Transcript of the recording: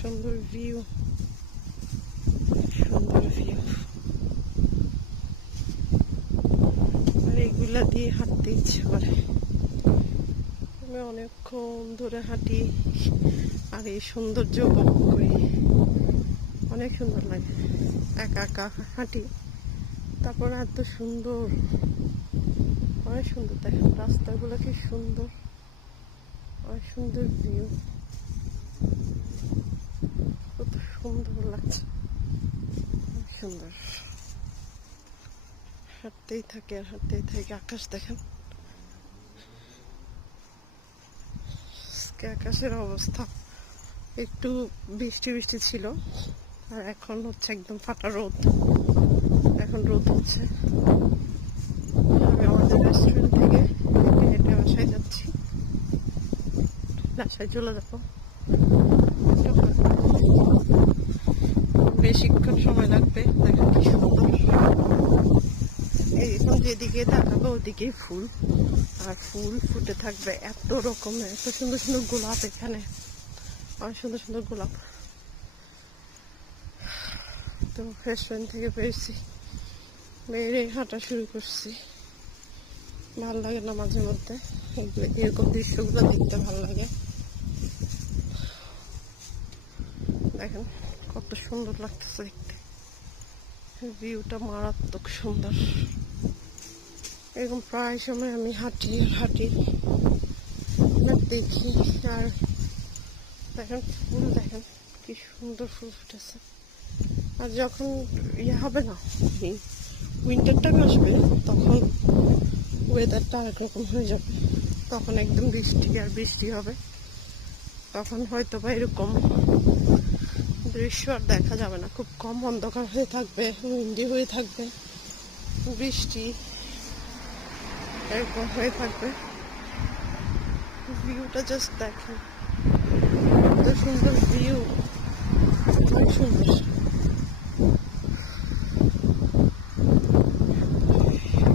সুন্দর ভিউ, সুন্দর ভিউ। আর এগুলা দিয়ে হাঁটতে ইচ্ছে করে। আমি অনেকক্ষণ ধরে হাঁটি আর এই সৌন্দর্য উপভোগ করি। অনেক সুন্দর লাগে। একা একা হাঁটি, তারপরে এত সুন্দর, অনেক সুন্দর। দেখেন রাস্তাগুলো কি সুন্দর, অনেক সুন্দর ভিউ, কত সুন্দর লাগছে, সুন্দর। হাঁটতেই থাকে আর হাঁটতেই থাকে। আকাশ দেখেন, আকাশের অবস্থা একটু বৃষ্টি বৃষ্টি ছিল, আর এখন হচ্ছে একদম ফাটা রোদ। এখন রোদ হচ্ছে। আমি আমাদের রেস্টুরেন্ট থেকে হেঁটে বাসায় যাচ্ছি, বাসায় চলে যাবো। বেশিক্ষণ সময় লাগবে। দেখেন কি সুন্দর। এখন যেদিকে তাকাবো ওদিকেই ফুল, আর ফুল ফুটে থাকবে এত রকমের, এত সুন্দর সুন্দর গোলাপ। এখানে অনেক সুন্দর সুন্দর গোলাপ। তো রেস্টুরেন্ট থেকে বেরিয়েছি, বেরিয়ে হাঁটা শুরু করছি। ভালো লাগে না মাঝে মধ্যে এরকম দৃশ্যগুলো দেখতে, ভালো লাগে। দেখেন কত সুন্দর লাগতেছে দেখতে, ভিউটা মারাত্মক সুন্দর। এরকম প্রায় সময় আমি হাঁটি আর হাঁটি, দেখি। আর দেখেন ফুল, দেখেন কি সুন্দর ফুল ফুটেছে। আর যখন হবে না, উইন্টার টাইম আসবে, তখন ওয়েদারটা আরেক রকম হয়ে যাবে। তখন একদম বৃষ্টি আর বৃষ্টি হবে। তখন হয়তো বা এরকম দৃশ্য আর দেখা যাবে না। খুব কম অন্ধকার হয়ে থাকবে, উইন্ডি হয়ে থাকবে, বৃষ্টি এরকম হয়ে থাকবে। ভিউটা জাস্ট দেখেন, কত সুন্দর ভিউ, অনেক সুন্দর।